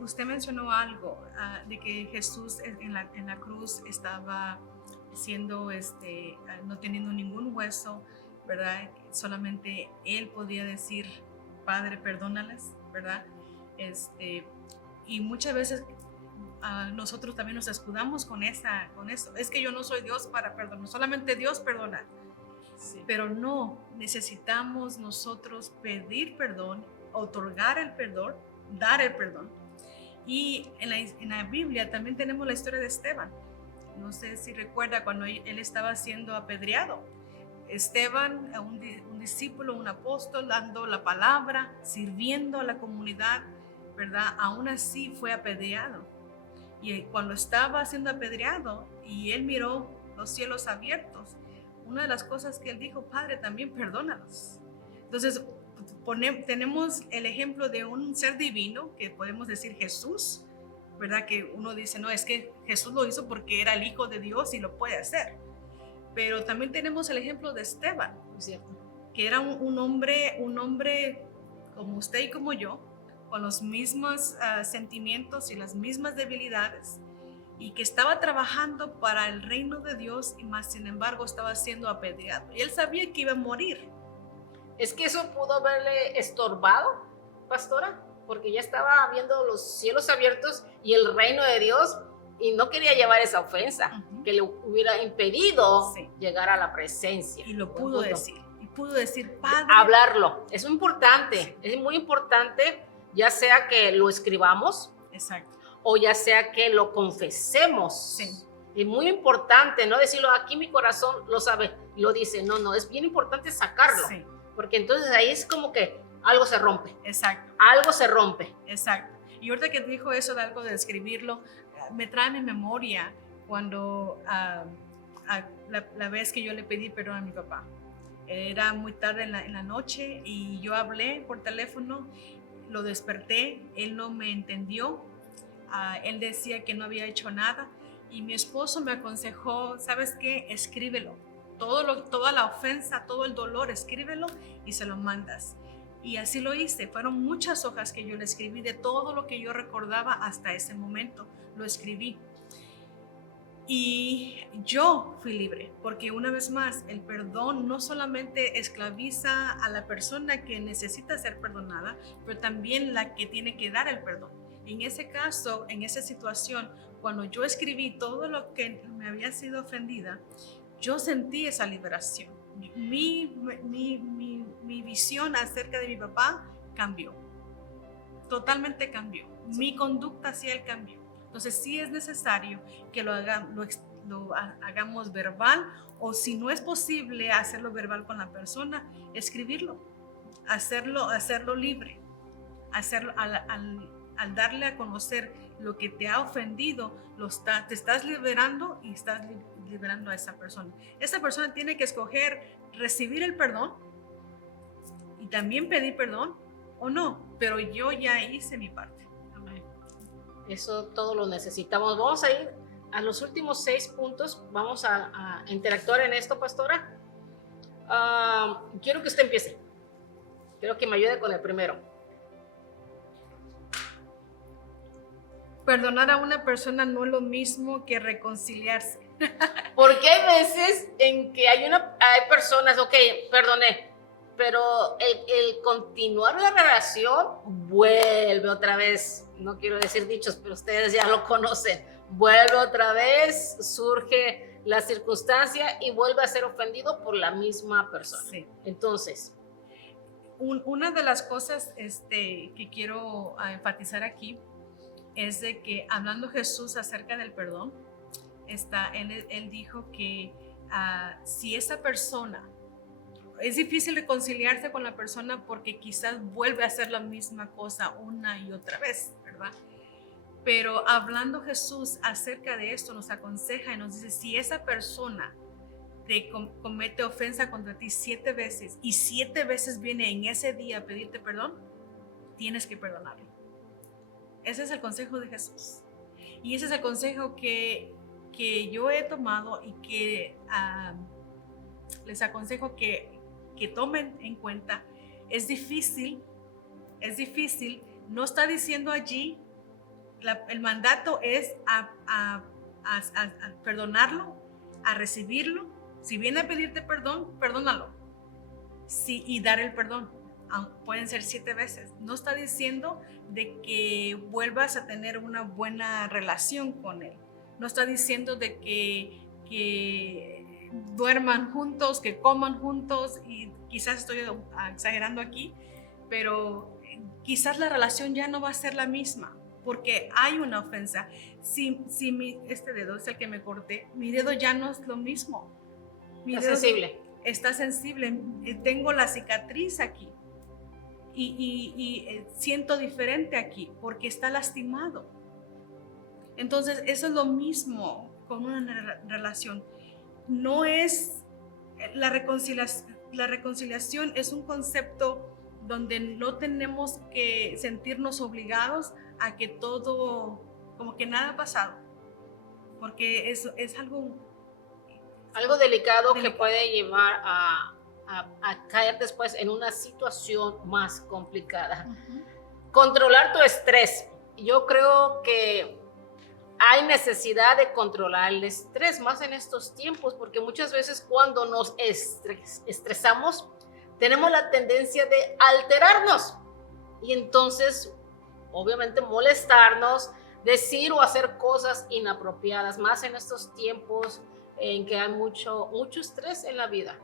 Usted mencionó algo de que Jesús en la cruz estaba siendo, no teniendo ningún hueso, ¿verdad? Solamente Él podía decir: Padre, perdónalas, ¿verdad? Y muchas veces nosotros también nos escudamos con eso. Es que yo no soy Dios para perdonar, solamente Dios perdona. Sí. Pero no, necesitamos nosotros pedir perdón, otorgar el perdón, dar el perdón. Y en la Biblia también tenemos la historia de Esteban. No sé si recuerda cuando él estaba siendo apedreado. Esteban, un discípulo, un apóstol, dando la palabra, sirviendo a la comunidad, ¿verdad? Aún así fue apedreado. Y cuando estaba siendo apedreado y él miró los cielos abiertos, una de las cosas que él dijo: Padre, también perdónalos. Entonces, tenemos el ejemplo de un ser divino, que podemos decir Jesús, ¿verdad? Que uno dice: no, es que Jesús lo hizo porque era el Hijo de Dios y lo puede hacer. Pero también tenemos el ejemplo de Esteban, ¿Cierto? que era un hombre como usted y como yo, con los mismos sentimientos y las mismas debilidades, y que estaba trabajando para el reino de Dios, y más sin embargo estaba siendo apedreado. Y él sabía que iba a morir. Es que eso pudo haberle estorbado, pastora, porque ya estaba viendo los cielos abiertos y el reino de Dios, y no quería llevar esa ofensa, que le hubiera impedido llegar a la presencia. Y lo Buen pudo punto. decir. Y pudo decir: Padre. Hablarlo. Es muy importante. Es muy importante, ya sea que lo escribamos. Exacto. O ya sea que lo confesemos. Sí. Es muy importante no decirlo: aquí mi corazón lo sabe, lo dice. No, es bien importante sacarlo. Sí. Porque entonces ahí es como que algo se rompe. Exacto. Algo se rompe. Exacto. Y ahorita que dijo eso de algo de escribirlo, me trae a mi memoria cuando la vez que yo le pedí perdón a mi papá. Era muy tarde en la noche y yo hablé por teléfono, lo desperté, él no me entendió, él decía que no había hecho nada, y mi esposo me aconsejó: ¿sabes qué? Escríbelo. Toda la ofensa, todo el dolor, escríbelo y se lo mandas. Y así lo hice. Fueron muchas hojas que yo le escribí de todo lo que yo recordaba hasta ese momento. Lo escribí. Y yo fui libre, porque una vez más, el perdón no solamente esclaviza a la persona que necesita ser perdonada, pero también la que tiene que dar el perdón. En ese caso, en esa situación, cuando yo escribí todo lo que me había sido ofendida, yo sentí esa liberación. Mi visión acerca de mi papá cambió, totalmente cambió. Mi conducta hacia él cambió. Entonces sí es necesario que lo hagamos verbal, o si no es posible hacerlo verbal con la persona, escribirlo, hacerlo libre, al darle a conocer lo que te ha ofendido, te estás liberando y estás liberando a esa persona. Esa persona tiene que escoger recibir el perdón y también pedir perdón o no, pero yo ya hice mi parte. Amén. Eso todo lo necesitamos. Vamos a ir a los últimos 6 puntos. Vamos a interactuar en esto, pastora. Quiero que usted empiece. Quiero que me ayude con el primero. Perdonar a una persona no es lo mismo que reconciliarse. Porque hay veces en que hay personas, ok, perdoné, pero el continuar la relación vuelve otra vez. No quiero decir dichos, pero ustedes ya lo conocen. Vuelve otra vez, surge la circunstancia y vuelve a ser ofendido por la misma persona. Sí. Entonces, Una de las cosas que quiero enfatizar aquí es de que hablando Jesús acerca del perdón, él dijo que si esa persona, es difícil reconciliarse con la persona porque quizás vuelve a hacer la misma cosa una y otra vez, ¿verdad? Pero hablando Jesús acerca de esto nos aconseja y nos dice, si esa persona te comete ofensa contra ti 7 veces y 7 veces viene en ese día a pedirte perdón, tienes que perdonarlo. Ese es el consejo de Jesús. Y ese es el consejo que yo he tomado y que les aconsejo que tomen en cuenta. Es difícil, no está diciendo allí, el mandato es a perdonarlo, a recibirlo. Si viene a pedirte perdón, perdónalo. Sí, y dar el perdón. Pueden ser 7 veces. No está diciendo de que vuelvas a tener una buena relación con él. No está diciendo de que duerman juntos, que coman juntos, y quizás estoy exagerando aquí, pero quizás la relación ya no va a ser la misma porque hay una ofensa. Si este dedo es el que me corté, mi dedo ya no es lo mismo. está sensible. Está sensible. Tengo la cicatriz aquí y siento diferente aquí porque está lastimado. Entonces, eso es lo mismo con una relación. No es la reconciliación es un concepto donde no tenemos que sentirnos obligados a que todo, como que nada ha pasado, porque eso es algo delicado que puede llevar a caer después en una situación más complicada. Controlar tu estrés. Yo creo que hay necesidad de controlar el estrés más en estos tiempos, porque muchas veces cuando nos estresamos, tenemos la tendencia de alterarnos y entonces, obviamente, molestarnos, decir o hacer cosas inapropiadas, más en estos tiempos en que hay mucho estrés en la vida.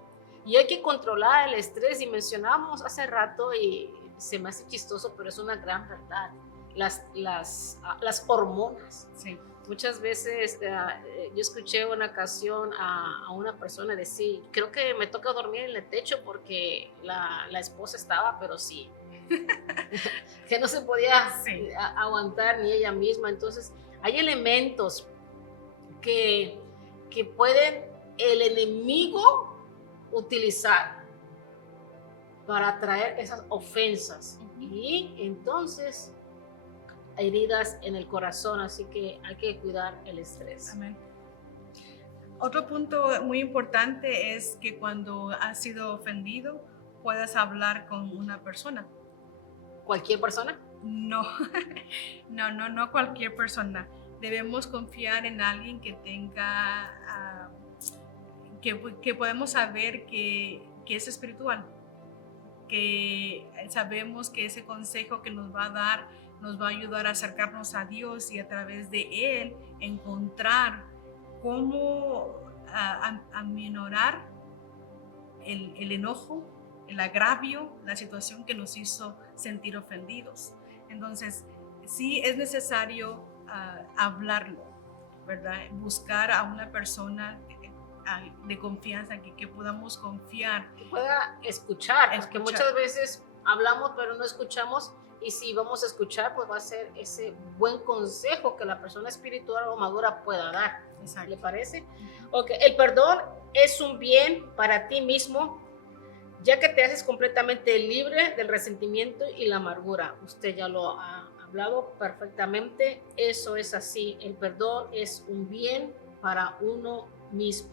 Y hay que controlar el estrés, y mencionamos hace rato, y se me hace chistoso, pero es una gran verdad, las hormonas. Sí. Muchas veces yo escuché una ocasión a una persona decir, creo que me toca dormir en el techo porque la esposa estaba, pero sí, que no se podía aguantar ni ella misma. Entonces, hay elementos que pueden el enemigo utilizar para traer esas ofensas, y entonces heridas en el corazón, así que hay que cuidar el estrés. Amén. Otro punto muy importante es que cuando has sido ofendido puedas hablar con una persona. ¿Cualquier persona? No, no cualquier persona. Debemos confiar en alguien que tenga, que podemos saber que es espiritual, que sabemos que ese consejo que nos va a dar nos va a ayudar a acercarnos a Dios y a través de Él encontrar cómo aminorar el enojo, el agravio, la situación que nos hizo sentir ofendidos. Entonces, sí es necesario hablarlo, ¿verdad? Buscar a una persona de confianza, que podamos confiar. Que pueda escuchar, porque muchas veces hablamos pero no escuchamos. Y si vamos a escuchar, pues va a ser ese buen consejo que la persona espiritual o madura pueda dar. Exacto. ¿Le parece? Ok, el perdón es un bien para ti mismo, ya que te haces completamente libre del resentimiento y la amargura. Usted ya lo ha hablado perfectamente. Eso es así. El perdón es un bien para uno mismo.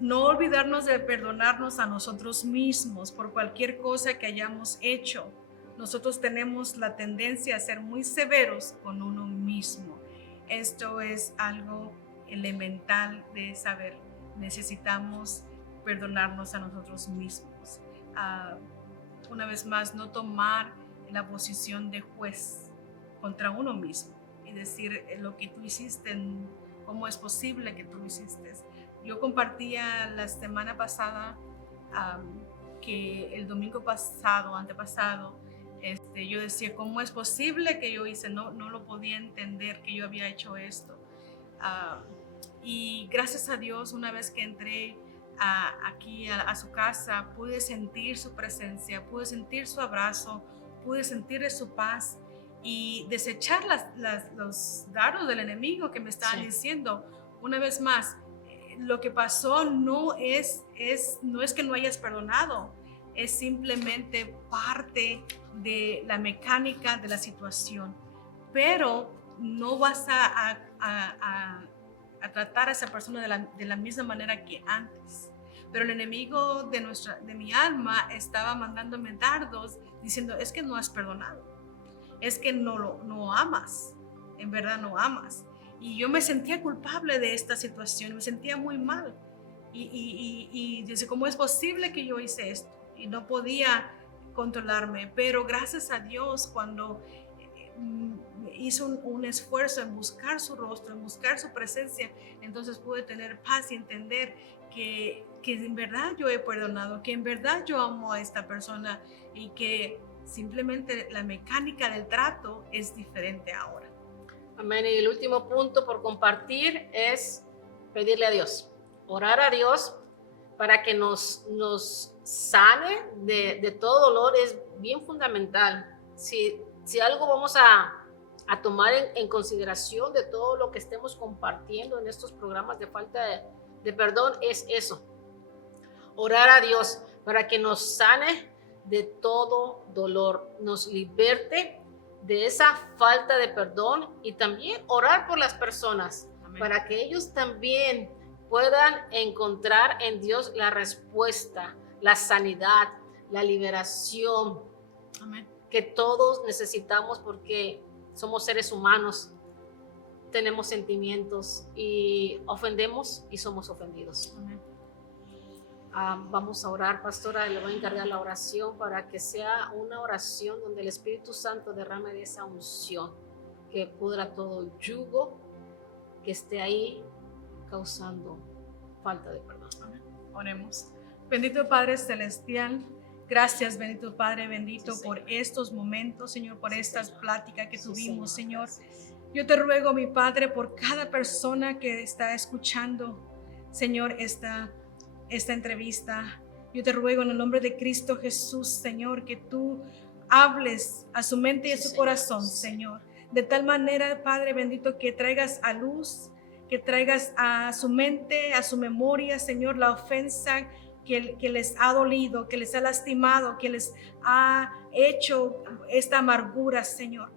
No olvidarnos de perdonarnos a nosotros mismos por cualquier cosa que hayamos hecho. Nosotros tenemos la tendencia a ser muy severos con uno mismo. Esto es algo elemental de saber. Necesitamos perdonarnos a nosotros mismos. Una vez más, no tomar la posición de juez contra uno mismo y decir lo que tú hiciste ¿Cómo es posible que tú lo hiciste? Yo compartía la semana pasada que el domingo pasado, antepasado, yo decía, ¿cómo es posible que yo hice? No lo podía entender que yo había hecho esto. Y gracias a Dios, una vez que entré aquí a su casa, pude sentir su presencia, pude sentir su abrazo, pude sentir su paz y desechar los dardos del enemigo que me estaban diciendo. Una vez más, lo que pasó no es que no hayas perdonado, es simplemente parte de la mecánica de la situación, pero no vas a tratar a esa persona de la misma manera que antes. Pero el enemigo de mi alma estaba mandándome dardos diciendo, es que no has perdonado, es que no amas, en verdad no amas. Y yo me sentía culpable de esta situación, me sentía muy mal. Y dice, ¿cómo es posible que yo hice esto? Y no podía controlarme, pero gracias a Dios, cuando hice un esfuerzo en buscar su rostro, en buscar su presencia, entonces pude tener paz y entender que en verdad yo he perdonado, que en verdad yo amo a esta persona y que simplemente la mecánica del trato es diferente ahora. Amén. Y el último punto por compartir es pedirle a Dios, orar a Dios para que nos sane de todo dolor. Es bien fundamental. Si algo vamos a tomar en consideración de todo lo que estemos compartiendo en estos programas de falta de perdón, es eso. Orar a Dios para que nos sane de todo dolor, nos liberte de esa falta de perdón, y también orar por las personas. Amén. Para que ellos también puedan encontrar en Dios la respuesta, la sanidad, la liberación. Amén. Que todos necesitamos, porque somos seres humanos, tenemos sentimientos y ofendemos y somos ofendidos. Amén. Vamos a orar, pastora, le voy a encargar la oración para que sea una oración donde el Espíritu Santo derrame de esa unción que pudra todo yugo que esté ahí causando falta de perdón. Amén. Oremos. Bendito Padre Celestial, gracias, bendito Padre, bendito por estos momentos, Señor, por estas pláticas que tuvimos, Señor. Yo te ruego, mi Padre, por cada persona que está escuchando, Señor, esta entrevista. Yo te ruego en el nombre de Cristo Jesús, Señor, que tú hables a su mente y a su corazón, Señor. De tal manera, Padre bendito, que traigas a luz, que traigas a su mente, a su memoria, Señor, la ofensa que les ha dolido, que les ha lastimado, que les ha hecho esta amargura, Señor.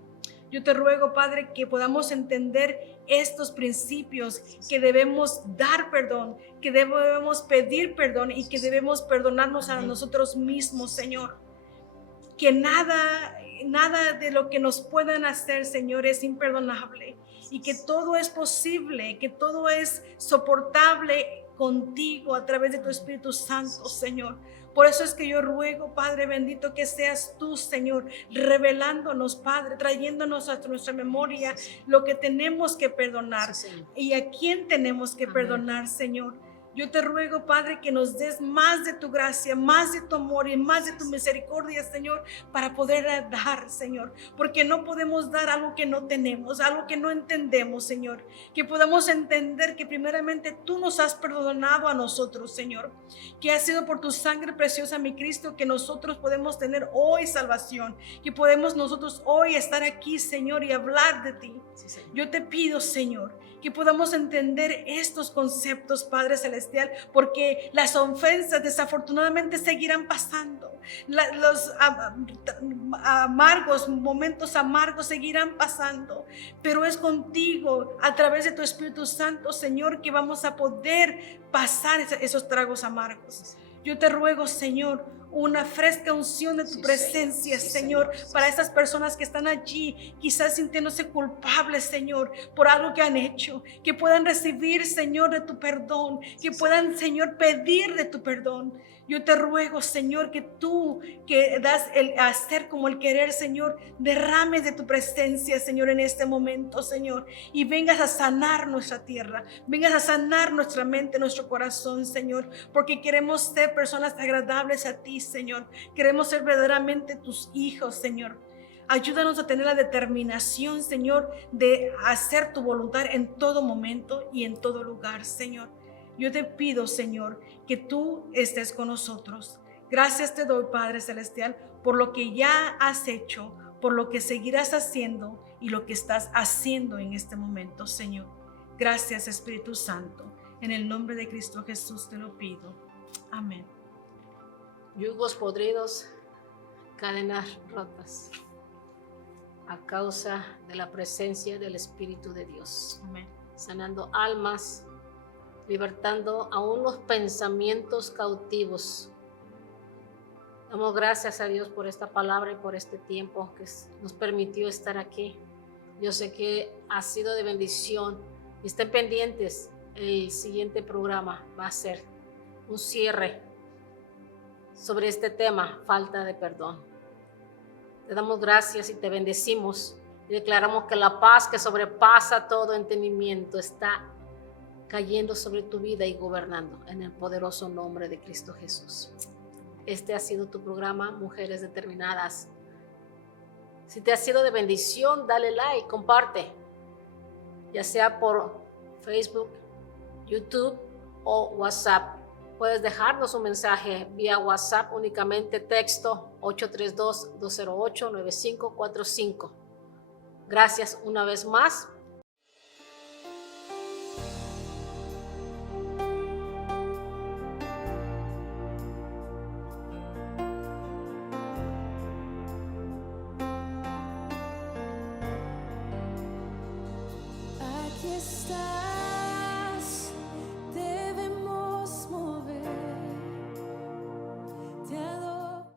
Yo te ruego, Padre, que podamos entender estos principios, que debemos dar perdón, que debemos pedir perdón y que debemos perdonarnos a nosotros mismos, Señor. Que nada de lo que nos puedan hacer, Señor, es imperdonable, y que todo es posible, que todo es soportable contigo a través de tu Espíritu Santo, Señor. Por eso es que yo ruego, Padre bendito, que seas tú, Señor, revelándonos, Padre, trayéndonos a nuestra memoria lo que tenemos que perdonar y a quién tenemos que perdonar, Señor. Yo te ruego, Padre, que nos des más de tu gracia, más de tu amor y más de tu misericordia, Señor, para poder dar, Señor. Porque no podemos dar algo que no tenemos, algo que no entendemos, Señor. Que podamos entender que primeramente tú nos has perdonado a nosotros, Señor. Que ha sido por tu sangre preciosa, mi Cristo, que nosotros podemos tener hoy salvación. Que podemos nosotros hoy estar aquí, Señor, y hablar de ti. Yo te pido, Señor, que podamos entender estos conceptos, Padre Celestial, porque las ofensas desafortunadamente seguirán pasando. Los momentos amargos seguirán pasando, pero es contigo, a través de tu Espíritu Santo, Señor, que vamos a poder pasar esos tragos amargos. Yo te ruego, Señor, una fresca unción de tu presencia, Señor, para esas personas que están allí, quizás sintiéndose culpables, Señor, por algo que han hecho, que puedan recibir, Señor, de tu perdón, que puedan, Señor, pedir de tu perdón. Yo te ruego, Señor, que tú, que das el hacer como el querer, Señor, derrames de tu presencia, Señor, en este momento, Señor, y vengas a sanar nuestra tierra, vengas a sanar nuestra mente, nuestro corazón, Señor, porque queremos ser personas agradables a ti, Señor. Queremos ser verdaderamente tus hijos, Señor. Ayúdanos a tener la determinación, Señor, de hacer tu voluntad en todo momento y en todo lugar, Señor. Yo te pido, Señor, que tú estés con nosotros. Gracias te doy, Padre Celestial, por lo que ya has hecho, por lo que seguirás haciendo y lo que estás haciendo en este momento, Señor. Gracias, Espíritu Santo. En el nombre de Cristo Jesús te lo pido. Amén. Yugos podridos, cadenas rotas, a causa de la presencia del Espíritu de Dios. Amén. Sanando almas, libertando aún los pensamientos cautivos. Damos gracias a Dios por esta palabra y por este tiempo que nos permitió estar aquí. Yo sé que ha sido de bendición. Estén pendientes, el siguiente programa va a ser un cierre sobre este tema, falta de perdón. Te damos gracias y te bendecimos y declaramos que la paz que sobrepasa todo entendimiento está cayendo sobre tu vida y gobernando en el poderoso nombre de Cristo Jesús. Este ha sido tu programa, Mujeres Determinadas. Si te ha sido de bendición, dale like, comparte, ya sea por Facebook, YouTube o WhatsApp. Puedes dejarnos un mensaje vía WhatsApp, únicamente texto 832-208-9545. Gracias una vez más. Aquí está.